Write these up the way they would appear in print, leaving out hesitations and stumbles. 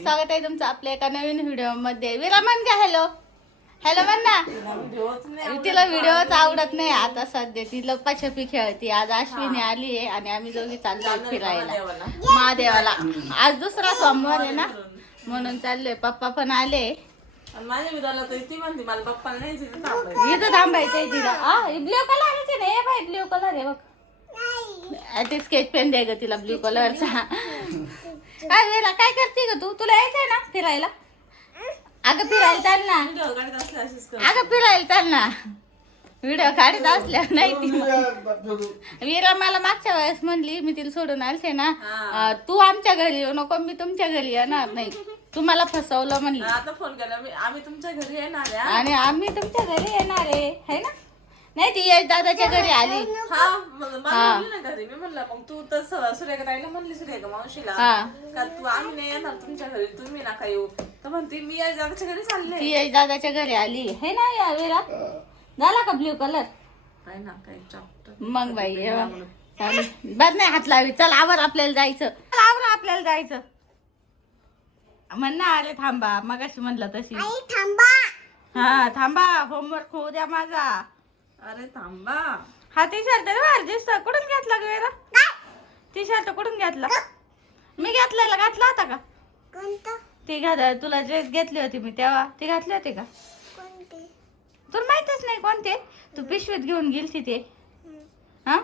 स्वागत आहे तुमचं आपल्या एका नवीन व्हिडिओ मध्ये. विरा म्हण का हॅलो हॅलो म्हण ना. तिला व्हिडिओच आवडत नाही आता सध्या. ती लपाछपी खेळती. आज अश्विनी आली आहे आणि आम्ही दोघी चाललोय फिरायला महादेवाला. आज दुसरा सोमवार आहे ना म्हणून चाललोय. पप्पा पण आले. माझ्या विधाला तर ती म्हणते मला पप्पा नाही इथं थांबायचंय तिला. ब्ल्यू कलर आहे ना. बाई ब्ल्यू कलर आहे बघ. ते स्केच पेन द्याय ग तिला ब्ल्यू कलरचा. काय वेळा काय करते ग तू? तुला यायचंय ना फिरायला? अगं फिरायला चाल ना. अगं फिरायला चाल ना. व्हिडिओ काढत असल्या नाही ती. वीरा मला मागच्या वेळेस म्हणली, मी तिला सोडून आलते ना, तू आमच्या घरी येऊ नको, मी तुमच्या घरी येणार नाही. तुम्हाला फसवलं म्हणली. आता फोन केला आम्ही तुमच्या घरी येणार आहे आणि आम्ही तुमच्या घरी येणार आहे ना. नाही ती यश दादाच्या घरी आली. घरी मी म्हणलं मग तू तर सूर्यका ताईला म्हणली, सूर्यका मावशीला का तू आम्ही नाही येणार तुमच्या घरी, तुम्ही नका येऊ. तर म्हणते मी यश दादाच्या घरी चालले. ती यश दादाच्या घरी आली है ना. या वेळा झाला का ब्ल्यू कलर? काय ना काय चॉप्टर मग बाई बर नाही हात लावी. चल आवर आपल्याला जायचं. आवर आपल्याला जायचं. म्हण ना. अरे थांबा मगाशी म्हणलं तशी. हा थांबा होमवर्क होऊ द्या माझा. अरे थांबा. हा टी शर्ट बाहेर दिसत. कुठून घेतला ग वेरा? टी शर्ट कुठून घेतला? मी घेतलेला. घातला होता का? ती तुला ड्रेस घेतली होती मी तेव्हा. ती घातली होती का? तुला माहितच नाही कोणते? तू पिशवीत घेऊन गेलती ते. हा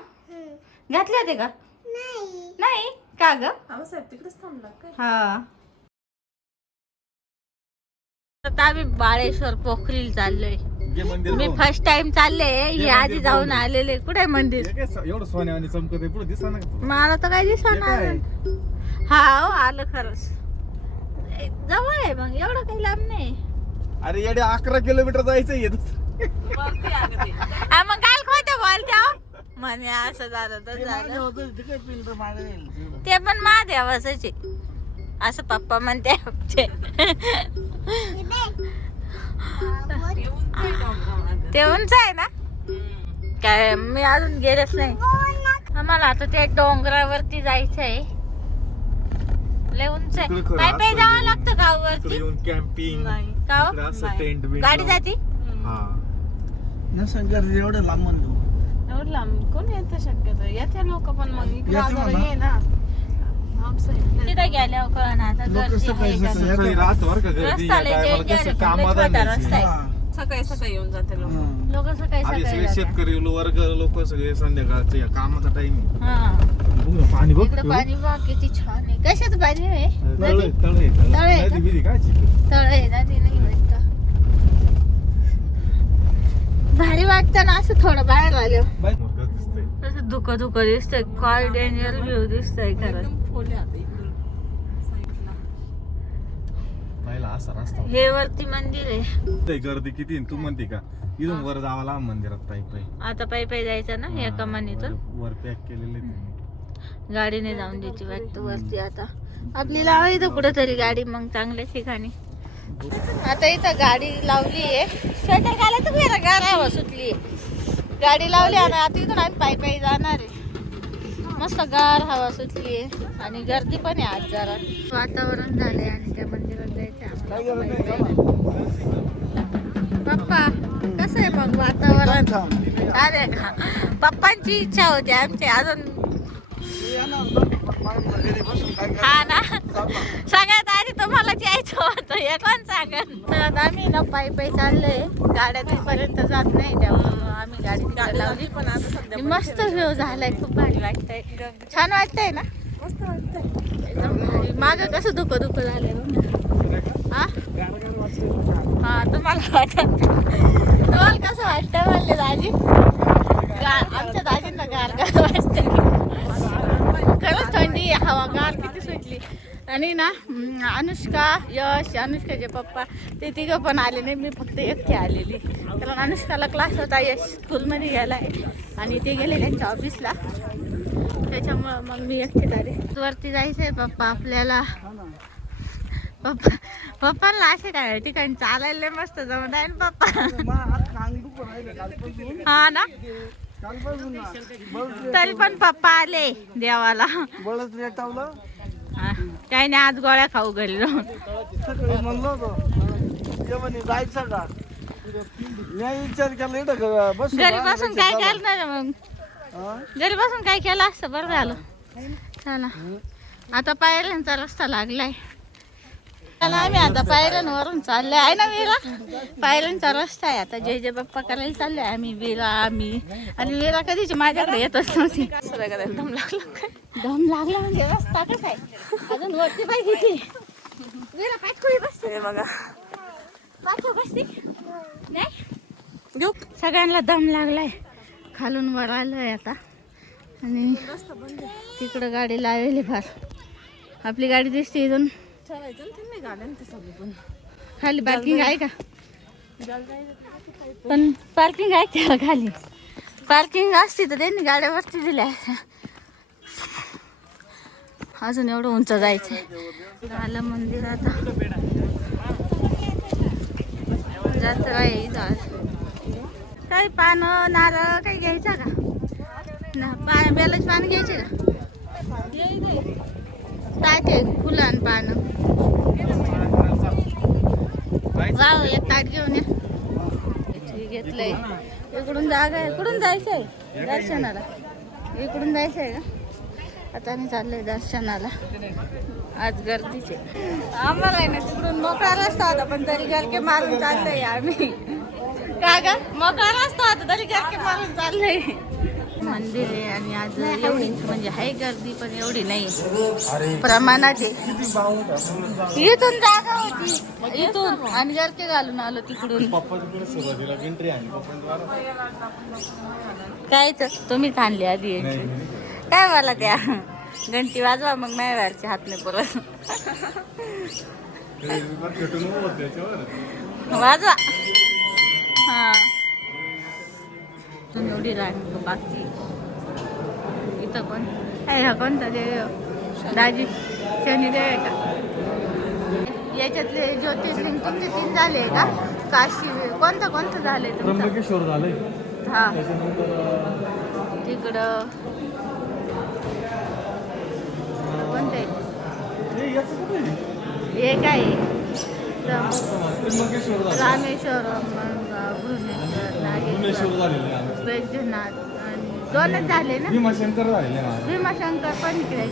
घातले होते का? नाही का ग? साहेब तिकडेच थांबला काय? हा. आता आम्ही बाळेश्वर पोखरीला चाललोय. मी फर्स्ट टाइम चालले. हे आधी जाऊन आलेले. कुठे मंदिर? एवढं सोन्यावानी चमकत पुढे दिसा ना. मला तर काही दिसणार. हा हो आलं खरंच. जवळ आहे मग एवढं काही लांब नाही. अरे येडे 11 किलोमीटर जायचं येत. मग काय खोटं बोलते म्हणे असं झालं तर झालं. ते पण महादेवाच आहे असं पप्पा म्हणते आमचे. ते उंच आहे ना. काय मी अजून गेलेच नाही. आम्हाला आता त्या डोंगरावरती जायचंय. लय उंच आहे. पाय पाय जावं लागतं गावावरती. कॅम्पिंग गाडी जाती. एवढं लांब एवढं लांब कोण येतं शक्यतो. येते लोक पण मग इकडे आहे ना. तिथे गेल्यावर कळण आता सकाळी सकाळी येऊन जाते लोक सकाळी शेतकरी वर्ग लोक सगळे संध्याकाळचं या कामाचा टाइम. पाणी बघ किती छान आहे. कशाचं पाणी आहे? तळे नदी नाही वाटत. भारी वाटतं ना असं थोडं बाहेर आलं. असं धुकं धुकं दिसतंय. काय डेंजर व्ह्यू दिसतंय खरंच. हे वरती मंदिर आहे. गर्दी किती तू म्हणते का? इथून वर जावं लांब मंदिरात पायी पायी. आता पायी पायी जायचं ना या कमानीतून. वर पॅक केलेले गाडीने जाऊन द्यायची वाटतं वरती. आता आपली लावायचं कुठेतरी गाडी मग चांगल्या ठिकाणी. आता इथं गाडी लावली आहे. स्वेटर घालायचं बरं. गार हवा सुटली. गाडी लावली आणि आता इथून आम्ही पायी पायी जाणार आहे. मस्त गार हवा सुटली आहे आणि गर्दी पण आहे आज जरा. वातावरण झालंय आणि त्या मंदिरात जायचं पप्पा. कसं आहे मग वातावरण? अरे का पप्पांची इच्छा होती आमची अजून. हा ना. सगळ्यात आधी तुम्हालाच यायचं होतं. हे कोण सांगेल? तर आम्ही ना पायी पायी चाललोय. गाड्या तिथपर्यंत जात नाही त्यामुळे आम्ही गाडी तिकडे लावली. पण आता सध्या मस्त व्ह्यू झालाय. खूप भारी वाटतंय. छान वाटतंय ना. मस्त वाटतंय एकदम भारी. मागं कसं धुकं धुकं झालंय. हा तुम्हाला वाटत? तुम्हाला कसं वाटतं म्हणले दाजी? आमच्या दाजींना गार गार वाटतं. खरंच थंडी हवा गार किती सुटली. आणि ना अनुष्का यश अनुष्काचे पप्पा ते तिघं पण आले नाही. मी फक्त एकटी आलेली. कारण अनुष्काला क्लास होता. यश स्कूलमध्ये गेला आहे आणि ते गेले त्यांच्या ऑफिसला. त्याच्यामुळं मग मी एकटी आले. वरती जायचं आहे पप्पा आपल्याला. पप्पाला असे काय ठिकाणी चालायला मस्त जमत आहे ना पप्पा. हा ना. तरी पण पप्पा आले देवाला. काही नाही, आज गोळ्या खाऊ घरी जाऊन. सकाळी म्हणलो होतो ये म्हणे जायचं का मी विचार केला इकडं बस घरी बसून काय करणार मग? घरी बसून काय केलं असतं बरं झालं. चला आता पायऱ्यांचा रस्ता लागलाय. चला आम्ही आता पायऱ्यांवरून चाललोय आहे ना वीरा. पायऱ्यांचा रस्ता आहे आता. जय जय बाप्पा करायला चाललोय आम्ही, वीरा आम्ही. आणि वीरा कधीची माझ्याकडे येतच नव्हती. दम लागला दम लागला म्हणजे रस्ता कसा आहे अजून वरती पाय किती. वीरा पाय खोळी बसते बघा. पाय बसते नाही. घेऊ सगळ्यांना दम लागलाय. खालून वर आलोय आता. आणि तिकडं गाडी लावली फार. आपली गाडी दिसते इथून. खाली पार्किंग आहे का? पण पार्किंग आहे का खाली? पार्किंग असती तर त्यांनी गाड्यावरती दिल्या. अजून एवढं उंच जायचं. झालं मंदिर आता. जत्रा आहे इथं. काही पानं नारळ काही घ्यायचा का? बेलाचे पानं घ्यायचे का? काय ते फुलं आणि पानं. जाऊ एक ताट घेऊन ये. घेतलंय. इकडून जागा आहे. इकडून जायचंय दर्शनाला. इकडून जायचंय का? आता आम्ही चाललोय दर्शनाला. आज गर्दीचे. आम्हाला आहे ना तिकडून मोकळा रस्ता होता पण तरी गरके मारून चाललोय आम्ही. का ग मोकळा रस्ता होता तरी गरके मारून चाललोय. मंदिर आहे आणि आज एवढी म्हणजे आहे गर्दी पण एवढी नाही प्रमाणात आहे. इथून जागा होती इथून आणि गरके घालून आलो तिकडून. कायच तुम्हीच आणली आधी काय मला त्या घंटी वाजवा मग मायवारचे हात नाही परत वाजवा. हा एवढी राणी बाकी इथं पण आहे. हा कोणता देव? दाजी शनिदेव आहे का? याच्यातले ज्योतिर्लिंग तुमचे 3 झाले का? काशी कोणतं झाले? त्र्यंबकेश्वर झालंय. हा तिकडं कोणतं आहे? हे काय रामेश्वरम, भुवनेश्वर, वैद्यनाथ आणि 2च झाले ना. भीमाशंकर झाले. भीमाशंकर पण इकडे.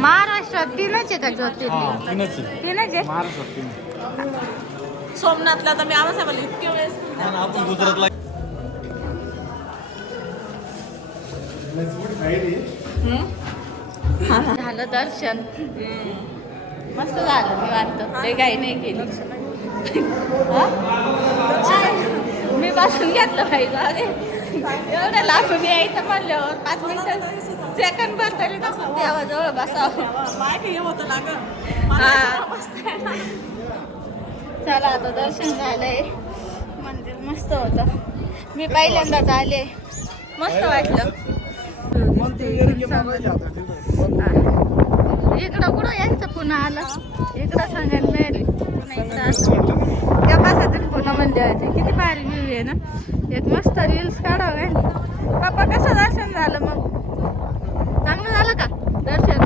महाराष्ट्रात 3च आहे का ज्योतिर्लिंग? 3च आहे महाराष्ट्रात. सोमनाथला तर मी आवाज इतके वेळेस आपण गुजरातला झालं दर्शन. मस्त झालं. निवांत. ते काही नाही केलं. मी बसून घेतलं पाहिजे. एवढं लांबून यायचं म्हणल्यावर 5 मिनिटं सेकंड भर तरी नसून देवाजवळ बसावं. चला आता दर्शन झालंय. मंदिर मस्त होतं. मी पहिल्यांदाच आले. मस्त वाटलं. इकडं कुठं यायचं पुन्हा आलं. इकडं सांगायला मिळाले कपासाठी पुन्हा मंदिराचे. किती भारी व्ह्यू आहे ना. एक मस्त रील्स काढावं. पप्पा कसं दर्शन झालं मग? चांगलं झालं का दर्शन?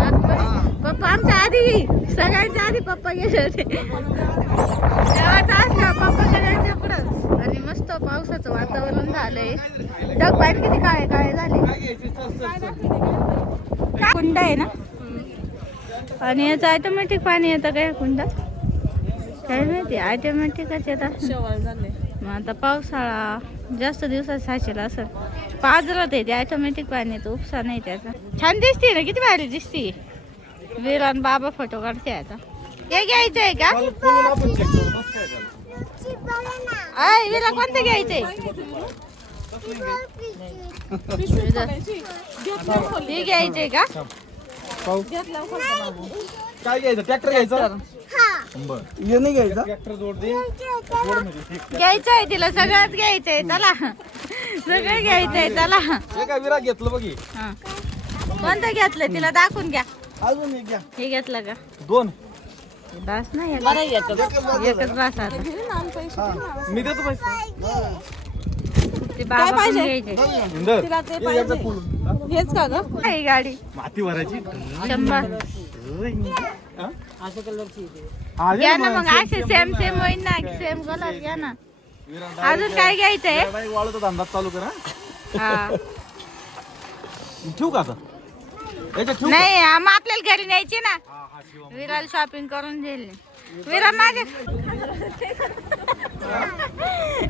पप्पा आमच्या आधी सगळ्यांच्या आधी पप्पा गेले होते. देवाचा असला पप्पा सगळ्यांच्या पुढं. आणि मस्त पावसाचं वातावरण झालंय. ढग पाणी किती काळे काळे झाले. कुंड आहे ना आणि याचं ऑटोमॅटिक पाणी येतं काय कुंडात? काय माहिती. ऑटोमॅटिकच येतात. मग आता पावसाळा जास्त दिवसात साचेल असं पाजरत आहे. ते ऑटोमॅटिक पाणी येतं. उपसा नाही त्याचा. छान दिसते ना. किती भारी दिसते. वीरान बाबा फोटो काढते. आता हे घ्यायचं आहे का? विरा कोणतं घ्यायचंय? हे घ्यायचंय का? काय घ्यायचं? ट्रॅक्टर घ्यायचं? हे नाही घ्यायचं. ट्रॅक्टर जोड दे. घ्यायचंय तिला. सगळंच घ्यायचंय. चला सगळं घ्यायचंय. चला हे काय विरा घेतलं बघी. हा कोणतं घेतलं तिला दाखवून घ्या. अजून एक घ्या. हे घेतलं का? 2 बस नाही एकच बस आता. मी देतो पैसे. ते बाबा पण घ्यायचे. हेच का ग? ही गाडी माती भरायची. 100 हा, घ्या ये ना मग, मग असे सेम सेम होईल ना सेम कलर घ्या ना अजून काय घ्यायचंय direct वाळूचा धंदा चालू करा. हा ठेवू का आता याच्यात ठेवू? नाही मग आपल्याला घरी न्यायची ना हा, हा, शिवा. विराला शॉपिंग करून देईल विरा माझे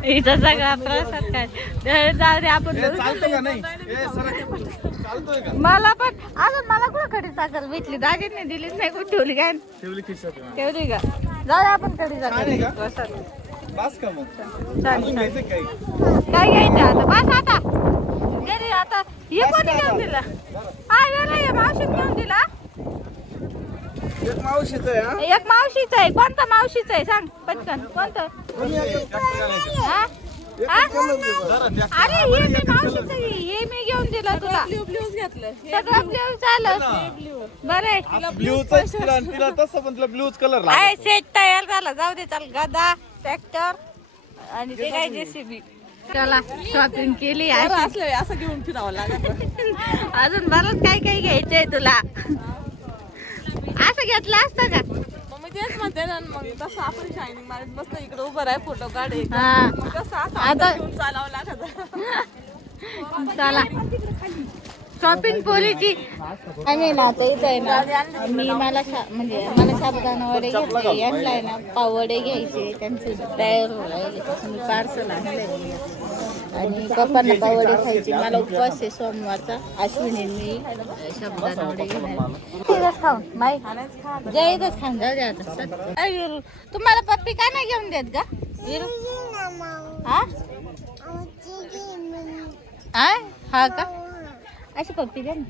इथं सगळा प्रसाद काय जाऊ दे आपण ए, चालतं का नाही चालतोय का मला पण अजून मला कुठं कडी साखर भेटली दाजीने दिलीच नाही कुठे ठेवली काय ठेवली खिशात ठेवली का जाऊ दे आपण कडी काय नाही का? प्रसाद बस का मग चालेल अजून घ्यायचं काही काय घ्यायचं आता बस आता घरी आता हे कोणी घेऊन दिलं हा वेळा हे मावशीत घेऊन दिला एक मावशीचं आहे हा एक मावशीचं आहे कोणतं मावशीचं आहे सांग पटकन कोणतं हा? हा? अरे हे मी मावशीचं आहे. हे मी घेऊन दिलं तुला ब्ल्यूज घेतलं सगळं ब्ल्यू चालत बरं ब्ल्यूच तिला तसं पण तिला ब्ल्यूच कलर आहे सेट तयार झाला जाऊ दे चल गदा ट्रॅक्टर आणि ते काय जेसीबी चला शॉपिंग केली आहे. बरं असलं असं घेऊन फिरावं लागत अजून बरंच काय काय घ्यायचंय तुला असं घेतलं असतं का मग मी तेच म्हणते ना मग तसं आपण शायनिंग मारत बसतो इकडे उभं राहा फोटो काढे हा मग कसं असं आता- आपलं घेऊन चालावं लागत चला शॉपिंग पोलीची आणि ना आता इथं आहे ना मी मला म्हणजे मला साबुदाणा वडे घेतले यांना आहे ना पावडे घ्यायचे त्यांचे तयार राहिले तसं मी पार्सल आणलंय आणि पप्पांना पावडे खायचे मला उपवास आहे सोमवारचा अश्विनी मी साबुदाणा वडे घेणार इथंच खाऊन माई जय इथंच खाऊन जाऊ दे आता चल. अय विरू तुम्हाला पप्पी का नाही घेऊन देत का विरू हा हा का अशी पप्पी दे ना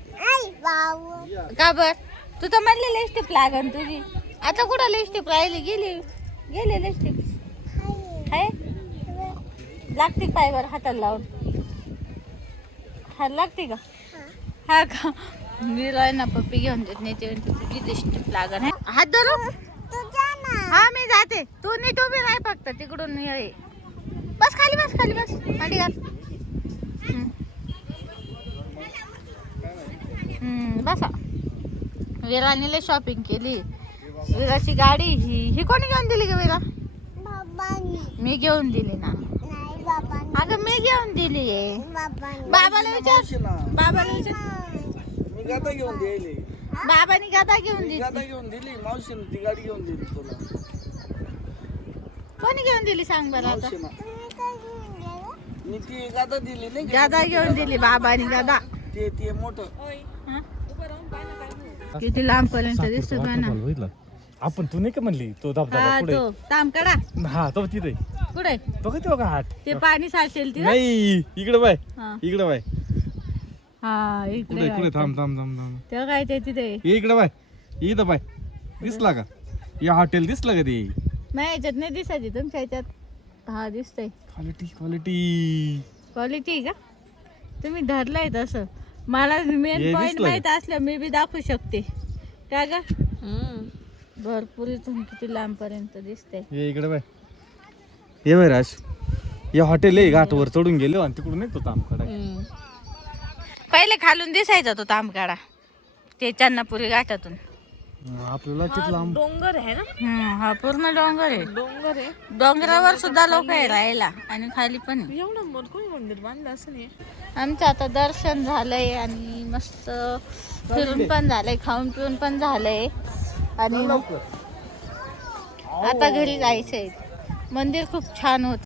का बर तू तर म्हणली लिपस्टिक लागन तुझी आता कुठं लिपस्टिक राहिली गेली लिपस्टिक आहे लागते पायवर हाताला लावून हात लागते का हा का मी राय ना पप्पी घेऊन देत नाही ते तुझी लिपस्टिक लागन आहे हात धरू हा मी जाते तू नीट उभी राह फक्त तिकडून ये बस खाली बस मांडी घाल बसा विराने लय शॉपिंग केली विराची गाडी ही कोणी घेऊन दिली का विरा मी घेऊन दिली ना अगं मी घेऊन दिली बाबाला विचार मी गादा घेऊन दिली बाबानी गादा घेऊन दिली गादा घेऊन दिली मावशीनं ती गाडी घेऊन दिली तुला कोणी घेऊन दिली सांग बरं आता मी ती गादा दिली नाही का? गादा घेऊन दिली बाबानी गादा ते मोठं हा? किती लांब पर्यंत दिसतो का ना बघितलं आपण तू नाही का म्हणली तो हा धबधबा पुढे तो तामकडा हा तो तिथे कुठे तो किती बघा हात ते पाणी साचेल तिथं नाही इकडे बाय हा इकडे बाय हा कुठे इकडे कुठे थांब थांब थांब थांब तेव्हा काय ते तिथे ये इकडे बाय इथं बाय दिसला का या हॉटेल दिसलं का ते माझ्या याच्यात नाही दिसायची तुमच्या याच्यात हा दिसतंय क्वालिटी क्वालिटी क्वालिटी का तुम्ही धरलंय तसं मला मेन हे पॉइंट दिसलं माहित असलं मी बी दाखवू शकते का ग भरपूर इथून किती लांब पर्यंत दिसते ये इकडे बाय ये बाय राज या हॉटेल आहे घाटवर चढून गेलो आणि तिकडून येतो तामकडा पहिले खालून दिसायचा तो तामकाडा ते चन्नापुरी घाटातून आपल्याला किती लांब डोंगर आहे ना हा पूर्ण डोंगर आहे डोंगर आहे डोंगरावर सुद्धा लोक आहे राहायला आणि खाली पण आहे. एवढं कोणी मंदिर बांधलं असं नाही आमचं आता दर्शन झालंय आणि मस्त फिरून पण झालंय खाऊन पिऊन पण झालंय आणि आता घरी जायचंय मंदिर खूप छान होत